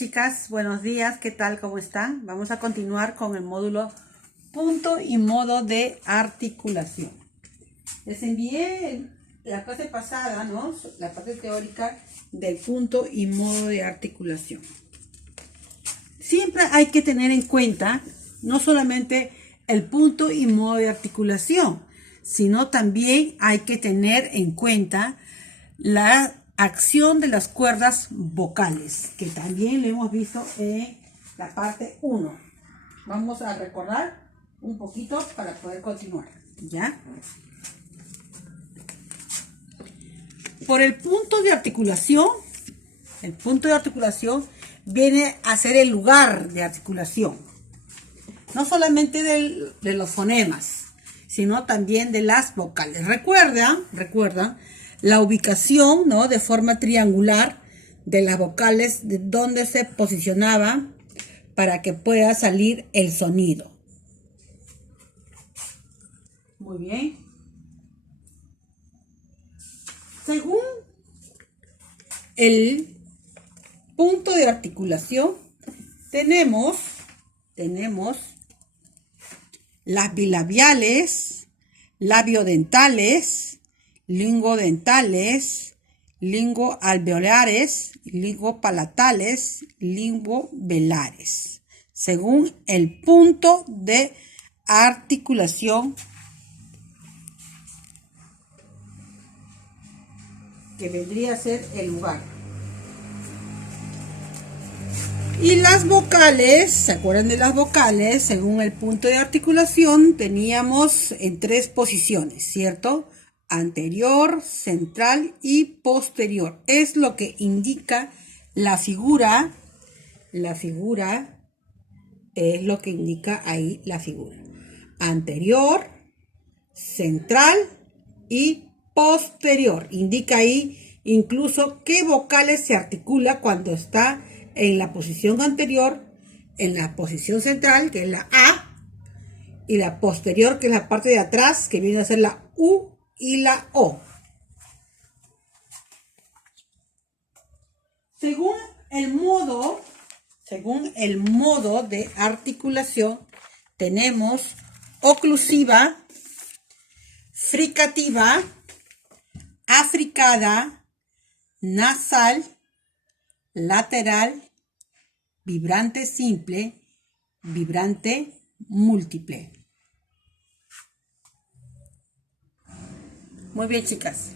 chicas, buenos días, ¿qué tal? ¿Cómo están? Vamos a continuar con el módulo punto y modo de articulación. Les envié la clase pasada, ¿no? La parte teórica del punto y modo de articulación. Siempre hay que tener en cuenta no solamente el punto y modo de articulación, sino también hay que tener en cuenta la acción de las cuerdas vocales, que también lo hemos visto en la parte 1. Vamos a recordar un poquito para poder continuar, ¿ya? Por el punto de articulación viene a ser el lugar de articulación, no solamente de los fonemas, sino también de las vocales. Recuerdan la ubicación, ¿no?, de forma triangular de las vocales, de donde se posicionaba para que pueda salir el sonido. Muy bien. Según el punto de articulación, tenemos las bilabiales, labiodentales, lingodentales, lingoalveolares, lingopalatales, lingovelares, según el punto de articulación que vendría a ser el lugar. Y las vocales, ¿se acuerdan de las vocales? Según el punto de articulación teníamos en 3 posiciones, ¿cierto? Anterior, central y posterior. Es lo que indica la figura. La figura es lo que indica ahí la figura. Anterior, central y posterior. Indica ahí incluso qué vocales se articula cuando está en la posición anterior, en la posición central, que es la A, y la posterior, que es la parte de atrás, que viene a ser la U y la O. Según el modo de articulación, tenemos oclusiva, fricativa, africada, nasal, lateral, vibrante simple, vibrante múltiple. Muy bien, chicas.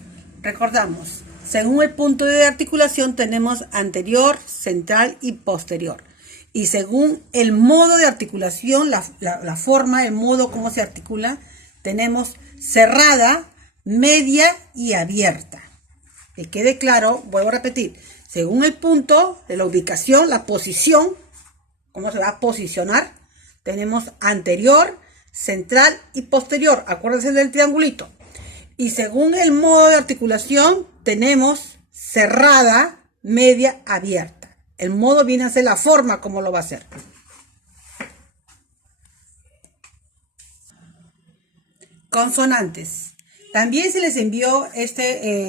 Recordamos, según el punto de articulación tenemos anterior, central y posterior. Y según el modo de articulación, la forma, el modo como se articula, tenemos cerrada, media y abierta. Que quede claro, vuelvo a repetir, según el punto de la ubicación, la posición, cómo se va a posicionar, tenemos anterior, central y posterior. Acuérdense del triangulito. Y según el modo de articulación, tenemos cerrada, media, abierta. El modo viene a ser la forma como lo va a hacer. Consonantes. También se les envió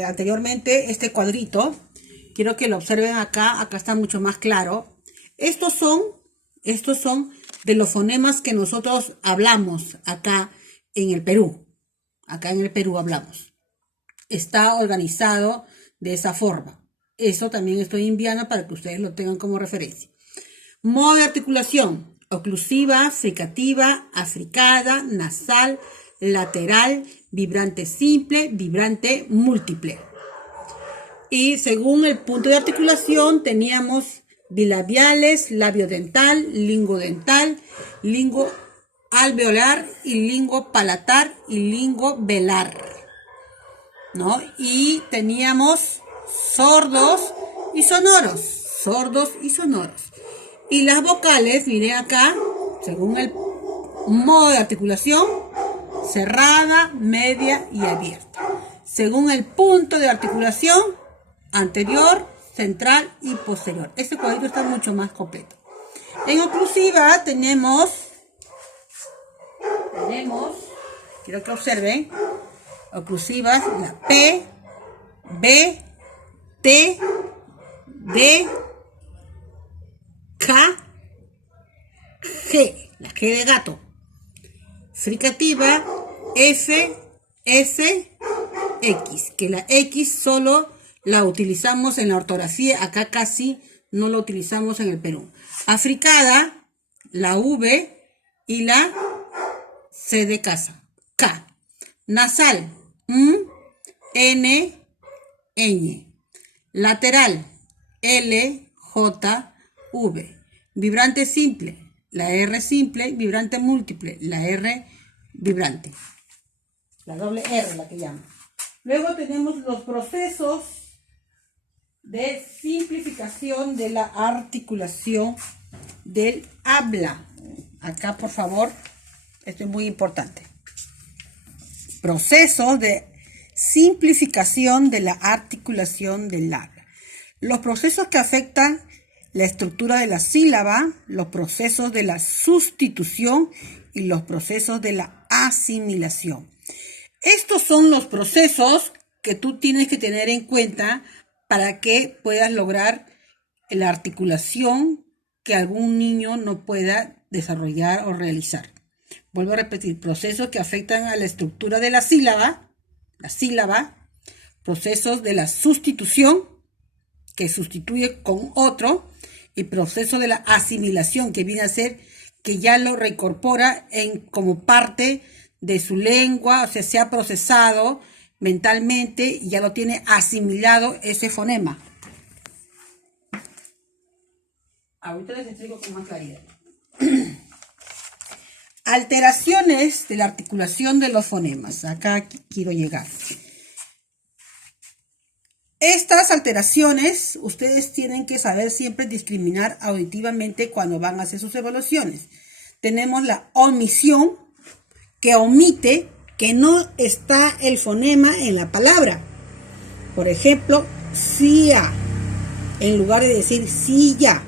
anteriormente este cuadrito. Quiero que lo observen acá. Acá está mucho más claro. Estos son de los fonemas que nosotros hablamos acá en el Perú. Acá en el Perú hablamos. Está organizado de esa forma. Eso también estoy enviando para que ustedes lo tengan como referencia. Modo de articulación: oclusiva, fricativa, africada, nasal, lateral, vibrante simple, vibrante múltiple. Y según el punto de articulación teníamos bilabiales, labiodental, lingodental, lingoalveolar y lingopalatar y lingovelar, ¿no? Y teníamos sordos y sonoros, Y las vocales, miren acá, según el modo de articulación, cerrada, media y abierta. Según el punto de articulación, anterior, central y posterior. Este cuadrito está mucho más completo. En oclusiva tenemos, quiero que observen, oclusivas, la P, B, T, D, la G de gato. Fricativa F, S, X, que la X solo la utilizamos en la ortografía, acá casi no lo utilizamos en el Perú. Africada, la V y la C de casa, K. Nasal, N, ñ. Lateral, L, J, V. Vibrante simple, la R simple. Vibrante múltiple, la R vibrante. La doble R, la que llama. Luego tenemos los procesos de simplificación de la articulación del habla. Acá, por favor, esto es muy importante. Procesos de simplificación de la articulación del habla. Los procesos que afectan la estructura de la sílaba, los procesos de la sustitución y los procesos de la asimilación. Estos son los procesos que tú tienes que tener en cuenta para que puedas lograr la articulación que algún niño no pueda desarrollar o realizar. Vuelvo a repetir, procesos que afectan a la estructura de la sílaba, procesos de la sustitución, que sustituye con otro, y proceso de la asimilación, que viene a ser que ya lo reincorpora como parte de su lengua, o sea, se ha procesado mentalmente y ya lo tiene asimilado ese fonema. Ahorita les explico con más claridad. Alteraciones de la articulación de los fonemas. Acá quiero llegar. Estas alteraciones, ustedes tienen que saber siempre discriminar auditivamente cuando van a hacer sus evaluaciones. Tenemos la omisión, que omite que no está el fonema en la palabra. Por ejemplo, cia, en lugar de decir silla.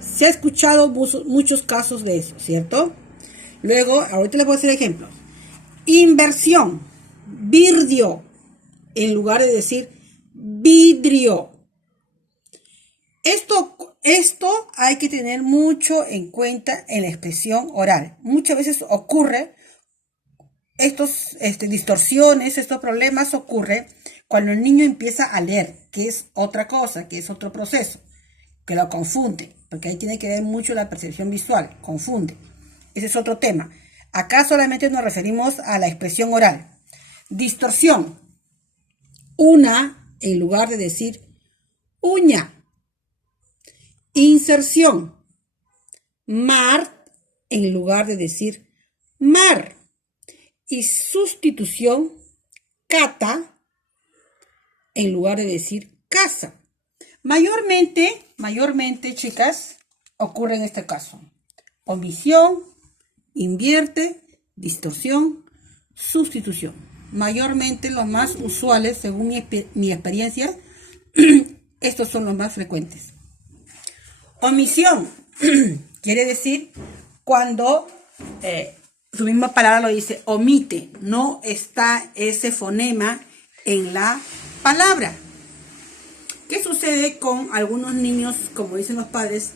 Se ha escuchado muchos casos de eso, ¿cierto? Luego, ahorita les voy a hacer ejemplos. Inversión, virdio, en lugar de decir vidrio. Esto hay que tener mucho en cuenta en la expresión oral. Muchas veces ocurre, estos distorsiones, estos problemas ocurren cuando el niño empieza a leer, que es otra cosa, que es otro proceso, que lo confunde, porque ahí tiene que ver mucho la percepción visual, confunde. Ese es otro tema. Acá solamente nos referimos a la expresión oral. Distorsión. Una en lugar de decir uña. Inserción. Mar en lugar de decir mar. Y sustitución. Cata en lugar de decir casa. Mayormente, chicas, ocurre en este caso. Omisión, invierte, distorsión, sustitución. Mayormente los más usuales, según mi experiencia, estos son los más frecuentes. Omisión quiere decir cuando su misma palabra lo dice, omite, no está ese fonema en la palabra. ¿Qué sucede con algunos niños, como dicen los padres?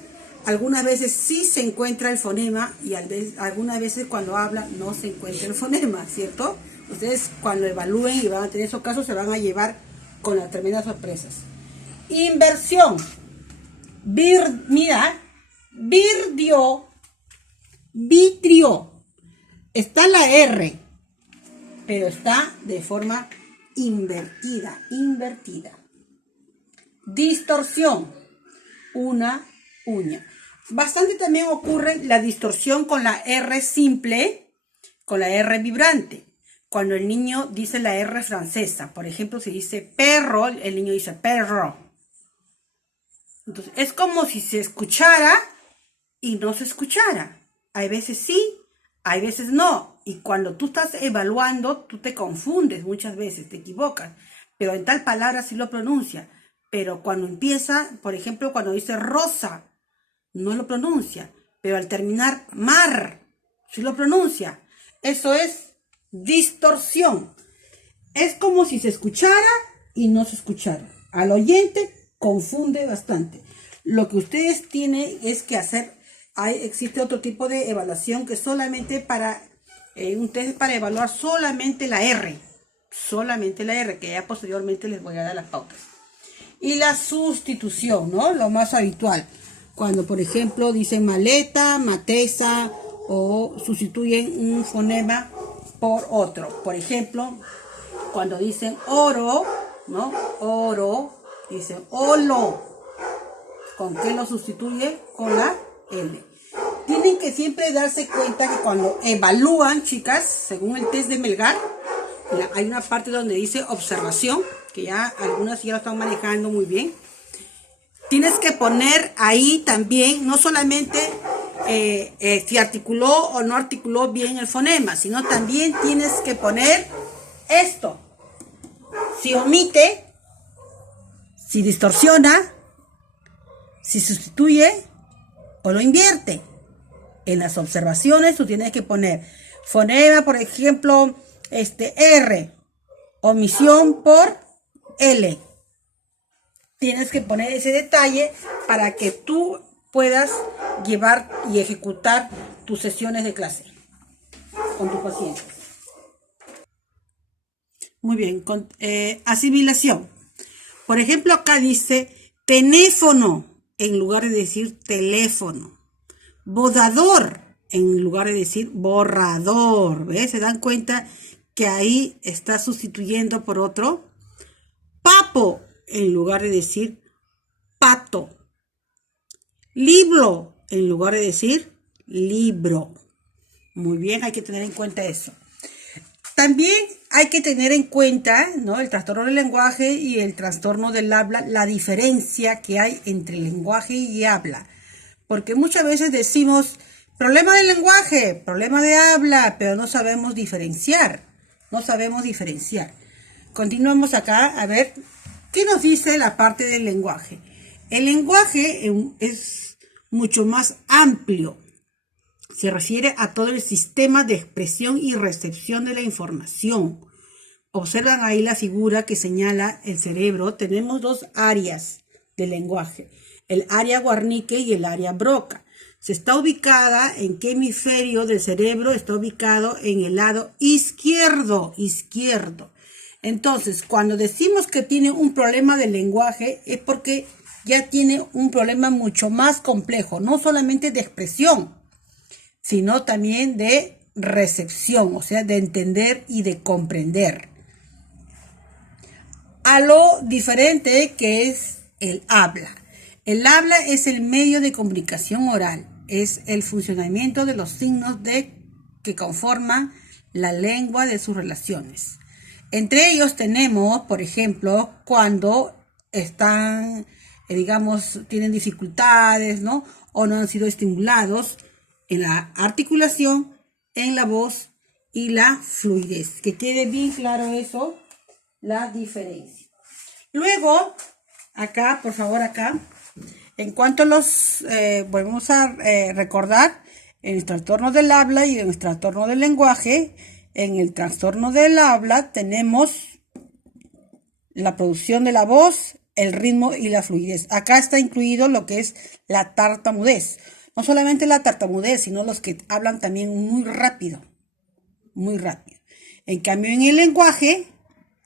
Algunas veces sí se encuentra el fonema y algunas veces cuando hablan no se encuentra el fonema, ¿cierto? Ustedes cuando evalúen y van a tener esos casos se van a llevar con las tremendas sorpresas. Inversión. Virdio. Vitrio. Está la R, pero está de forma invertida. Distorsión. Una uña. Bastante también ocurre la distorsión con la R simple, con la R vibrante. Cuando el niño dice la R francesa, por ejemplo, si dice perro, el niño dice perro. Entonces, es como si se escuchara y no se escuchara. Hay veces sí, hay veces no. Y cuando tú estás evaluando, tú te confundes muchas veces, te equivocas. Pero en tal palabra sí lo pronuncia. Pero cuando empieza, por ejemplo, cuando dice rosa, no lo pronuncia. Pero al terminar mar, sí lo pronuncia. Eso es distorsión. Es como si se escuchara y no se escuchara. Al oyente confunde bastante. Lo que ustedes tienen es que hacer existe otro tipo de evaluación que solamente para un test para evaluar solamente la R. Solamente la R, que ya posteriormente les voy a dar las pautas. Y la sustitución, ¿no? Lo más habitual. Cuando, por ejemplo, dicen maleta, matesa, o sustituyen un fonema por otro. Por ejemplo, cuando dicen oro, ¿no? Oro, dicen olo. ¿Con qué lo sustituye? Con la L. Tienen que siempre darse cuenta que cuando evalúan, chicas, según el test de Melgar, hay una parte donde dice observación, que ya algunas ya lo están manejando muy bien. Tienes que poner ahí también, no solamente si articuló o no articuló bien el fonema, sino también tienes que poner esto. Si omite, si distorsiona, si sustituye o lo invierte. En las observaciones tú tienes que poner fonema, por ejemplo, R, omisión por L. Tienes que poner ese detalle para que tú puedas llevar y ejecutar tus sesiones de clase con tus pacientes. Muy bien, asimilación. Por ejemplo, acá dice teléfono en lugar de decir teléfono. Bodador en lugar de decir borrador. ¿Ves? ¿Se dan cuenta que ahí está sustituyendo por otro? Papo en lugar de decir pato. Libro en lugar de decir libro. Muy bien, hay que tener en cuenta eso. También hay que tener en cuenta, ¿no?, el trastorno del lenguaje y el trastorno del habla, la diferencia que hay entre lenguaje y habla. Porque muchas veces decimos, problema del lenguaje, problema de habla, pero no sabemos diferenciar. No sabemos diferenciar. Continuamos acá a ver qué nos dice la parte del lenguaje. El lenguaje es mucho más amplio. Se refiere a todo el sistema de expresión y recepción de la información. Observan ahí la figura que señala el cerebro. Tenemos dos áreas del lenguaje. El área Wernicke y el área Broca. Se está ubicada en qué hemisferio del cerebro está ubicado en el lado izquierdo. Entonces, cuando decimos que tiene un problema de lenguaje es porque ya tiene un problema mucho más complejo, no solamente de expresión, sino también de recepción, o sea, de entender y de comprender. A lo diferente que es el habla. El habla es el medio de comunicación oral, es el funcionamiento de los signos que conforman la lengua de sus relaciones. Entre ellos tenemos, por ejemplo, cuando están, tienen dificultades, ¿no?, o no han sido estimulados en la articulación, en la voz y la fluidez. Que quede bien claro eso, la diferencia. Luego, acá, por favor, acá, en cuanto a los, vamos a recordar, en el trastorno del habla y en el trastorno del lenguaje. En el trastorno del habla tenemos la producción de la voz, el ritmo y la fluidez. Acá está incluido lo que es la tartamudez. No solamente la tartamudez, sino los que hablan también muy rápido. Muy rápido. En cambio, en el lenguaje,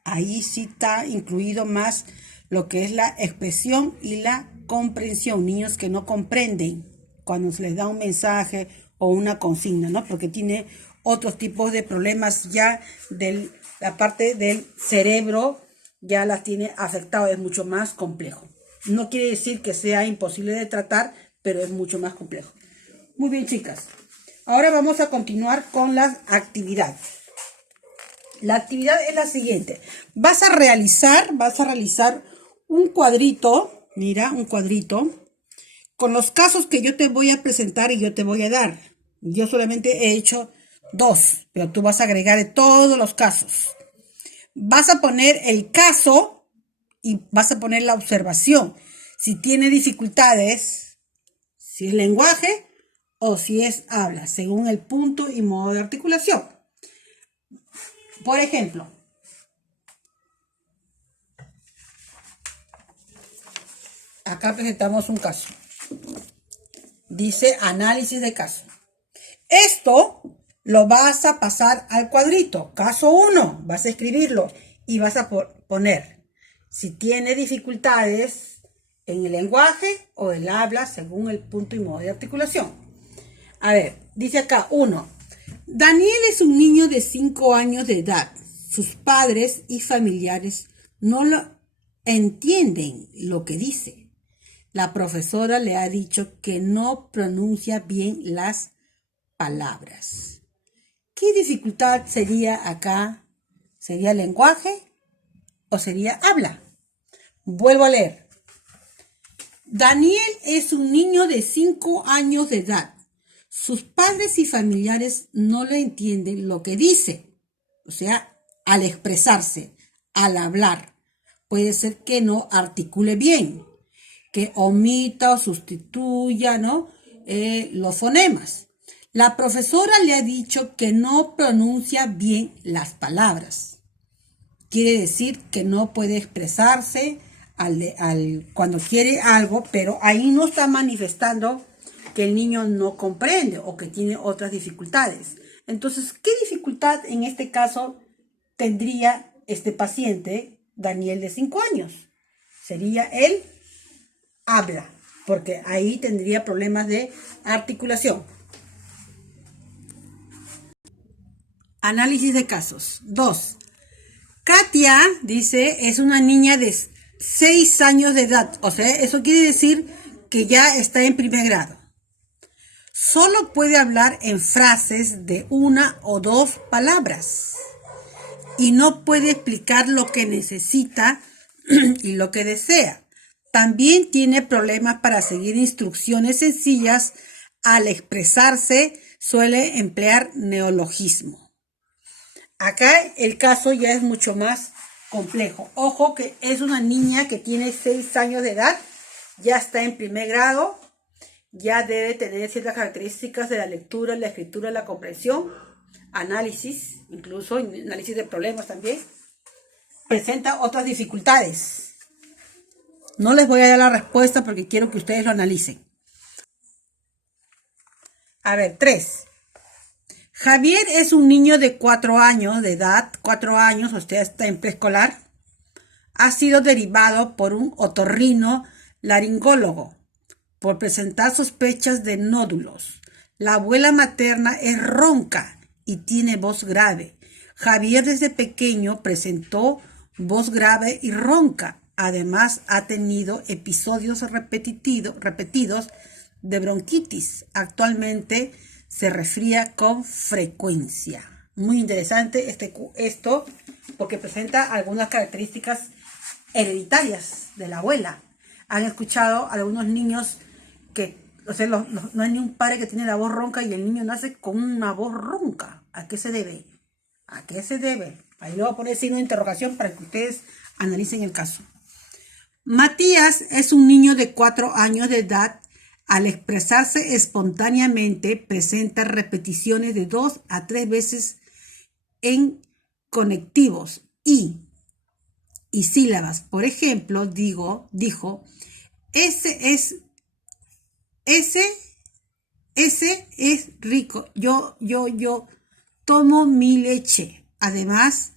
ahí sí está incluido más lo que es la expresión y la comprensión. Niños que no comprenden cuando se les da un mensaje o una consigna, ¿no? Porque tiene otros tipos de problemas ya de la parte del cerebro, ya las tiene afectado, es mucho más complejo. No quiere decir que sea imposible de tratar, pero es mucho más complejo. Muy bien, chicas. Ahora vamos a continuar con la actividad. La actividad es la siguiente. Vas a realizar un cuadrito, mira, un cuadrito, con los casos que yo te voy a presentar y yo te voy a dar. Yo solamente he hecho 2, pero tú vas a agregar de todos los casos. Vas a poner el caso y vas a poner la observación. Si tiene dificultades, si es lenguaje o si es habla, según el punto y modo de articulación. Por ejemplo, acá presentamos un caso. Dice análisis de caso. Esto lo vas a pasar al cuadrito. Caso 1, vas a escribirlo y vas a poner si tiene dificultades en el lenguaje o el habla según el punto y modo de articulación. A ver, dice acá 1. Daniel es un niño de 5 años de edad. Sus padres y familiares no lo entienden lo que dice. La profesora le ha dicho que no pronuncia bien las palabras. ¿Qué dificultad sería acá? ¿Sería lenguaje o sería habla? Vuelvo a leer. Daniel es un niño de 5 años de edad. Sus padres y familiares no le entienden lo que dice. O sea, al expresarse, al hablar. Puede ser que no articule bien, que omita o sustituya, ¿no? Los fonemas. La profesora le ha dicho que no pronuncia bien las palabras. Quiere decir que no puede expresarse cuando quiere algo, pero ahí no está manifestando que el niño no comprende o que tiene otras dificultades. Entonces, ¿qué dificultad en este caso tendría este paciente, Daniel de 5 años? Sería el habla, porque ahí tendría problemas de articulación. Análisis de casos. 2. Katia, dice, es una niña de 6 años de edad. O sea, eso quiere decir que ya está en primer grado. Solo puede hablar en frases de 1 o 2 palabras. Y no puede explicar lo que necesita y lo que desea. También tiene problemas para seguir instrucciones sencillas. Al expresarse, suele emplear neologismo. Acá el caso ya es mucho más complejo. Ojo que es una niña que tiene 6 años de edad, ya está en primer grado, ya debe tener ciertas características de la lectura, la escritura, la comprensión, análisis, incluso análisis de problemas también. Presenta otras dificultades. No les voy a dar la respuesta porque quiero que ustedes lo analicen. A ver, 3. Javier es un niño de 4 años de edad, 4 años, o sea, está en preescolar. Ha sido derivado por un otorrino laringólogo por presentar sospechas de nódulos. La abuela materna es ronca y tiene voz grave. Javier desde pequeño presentó voz grave y ronca. Además, ha tenido episodios repetidos de bronquitis. Actualmente se resfría con frecuencia. Muy interesante esto porque presenta algunas características hereditarias de la abuela. Han escuchado a algunos niños que, o sea, no hay ni un padre que tiene la voz ronca y el niño nace con una voz ronca. ¿A qué se debe? ¿A qué se debe? Ahí le voy a poner signo de interrogación para que ustedes analicen el caso. Matías es un niño de 4 años de edad. Al expresarse espontáneamente, presenta repeticiones de 2 a 3 veces en conectivos y sílabas. Por ejemplo, dijo, ese es rico. Yo tomo mi leche. Además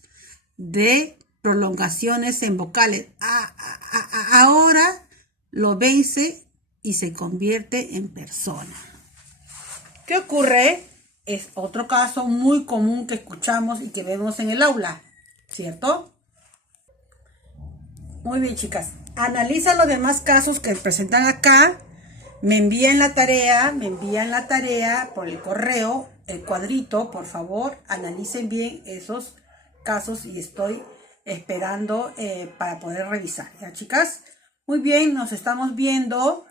de prolongaciones en vocales. Ahora lo vence y se convierte en persona. ¿Qué ocurre? Es otro caso muy común que escuchamos y que vemos en el aula, ¿cierto? Muy bien, chicas. Analiza los demás casos que presentan acá. Me envían la tarea por el correo, el cuadrito, por favor. Analicen bien esos casos y estoy esperando para poder revisar. ¿Ya, chicas? Muy bien, nos estamos viendo.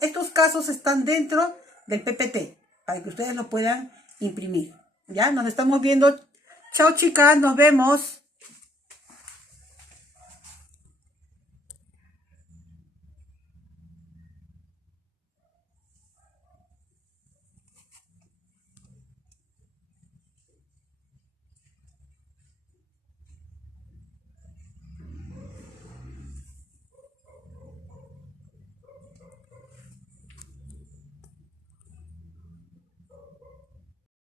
Estos casos están dentro del PPT para que ustedes lo puedan imprimir. Ya, nos estamos viendo. Chao, chicas, nos vemos.